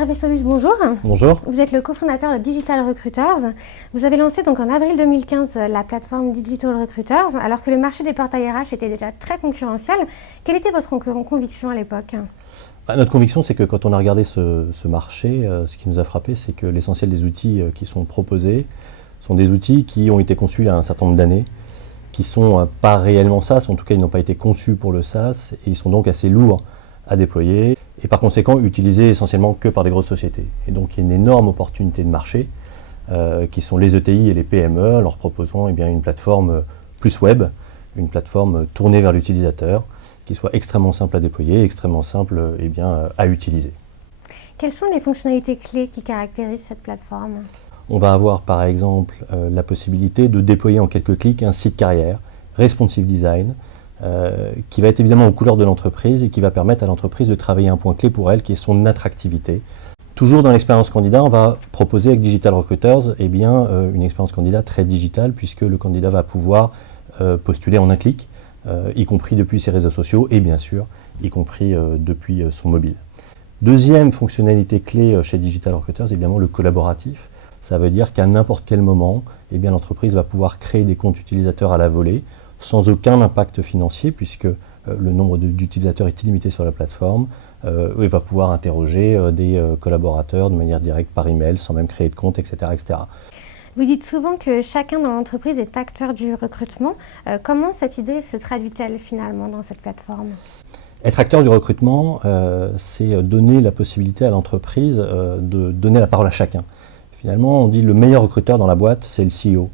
Hervé Solus, bonjour. Bonjour. Vous êtes le cofondateur de Digital Recruiters. Vous avez lancé donc en avril 2015 la plateforme Digital Recruiters, alors que le marché des portails RH était déjà très concurrentiel. Quelle était votre conviction à l'époque ? Notre conviction, c'est que quand on a regardé ce marché, ce qui nous a frappé, c'est que l'essentiel des outils qui sont proposés sont des outils qui ont été conçus il y a un certain nombre d'années, qui ne sont pas réellement SaaS, en tout cas ils n'ont pas été conçus pour le SaaS, et ils sont donc assez lourds à déployer, et par conséquent utilisés essentiellement que par des grosses sociétés. Et donc il y a une énorme opportunité de marché, qui sont les ETI et les PME, leur proposant une plateforme plus web, une plateforme tournée vers l'utilisateur, qui soit extrêmement simple à déployer, extrêmement simple à utiliser. Quelles sont les fonctionnalités clés qui caractérisent cette plateforme ? On va avoir par exemple la possibilité de déployer en quelques clics un site carrière, responsive design, qui va être évidemment aux couleurs de l'entreprise et qui va permettre à l'entreprise de travailler un point clé pour elle qui est son attractivité. Toujours dans l'expérience candidat, on va proposer avec Digital Recruiters une expérience candidat très digitale, puisque le candidat va pouvoir postuler en un clic, y compris depuis ses réseaux sociaux et bien sûr y compris depuis son mobile. Deuxième fonctionnalité clé chez Digital Recruiters, évidemment le collaboratif. Ça veut dire qu'à n'importe quel moment, l'entreprise va pouvoir créer des comptes utilisateurs à la volée, sans aucun impact financier, puisque le nombre d'utilisateurs est illimité sur la plateforme. Il va pouvoir interroger des collaborateurs de manière directe par email, sans même créer de compte, etc., etc. Vous dites souvent que chacun dans l'entreprise est acteur du recrutement. Comment cette idée se traduit-elle finalement dans cette plateforme ? Être acteur du recrutement, c'est donner la possibilité à l'entreprise de donner la parole à chacun. Finalement, on dit le meilleur recruteur dans la boîte, c'est le CEO.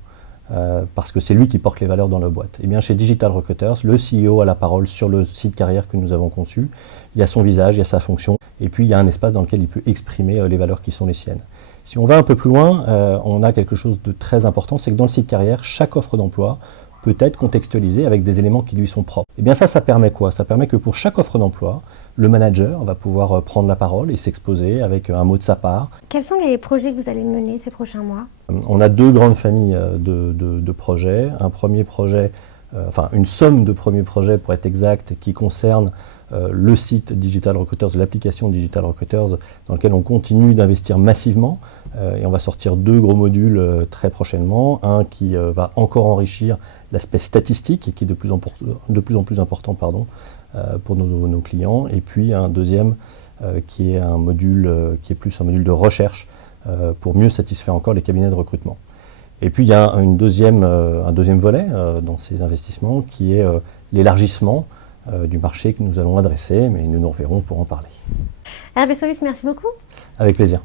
Parce que c'est lui qui porte les valeurs dans la boîte. Et bien chez Digital Recruiters, le CEO a la parole sur le site carrière que nous avons conçu. Il y a son visage, il y a sa fonction, et puis il y a un espace dans lequel il peut exprimer les valeurs qui sont les siennes. Si on va un peu plus loin, on a quelque chose de très important, c'est que dans le site carrière, chaque offre d'emploi peut être contextualisée avec des éléments qui lui sont propres. Et bien ça permet quoi ? Ça permet que pour chaque offre d'emploi, le manager va pouvoir prendre la parole et s'exposer avec un mot de sa part. Quels sont les projets que vous allez mener ces prochains mois ? On a deux grandes familles de projets. Un premier projet, une somme de premiers projets pour être exact, qui concerne le site Digital Recruiters, l'application Digital Recruiters, dans lequel on continue d'investir massivement. Et on va sortir deux gros modules très prochainement. Un qui va encore enrichir l'aspect statistique et qui est de plus en plus important pour nos clients. Et puis un deuxième qui est un module qui est plus un module de recherche pour mieux satisfaire encore les cabinets de recrutement. Et puis il y a un deuxième volet dans ces investissements qui est l'élargissement du marché que nous allons adresser, mais nous nous reverrons pour en parler. Hervé Solus, merci beaucoup. Avec plaisir.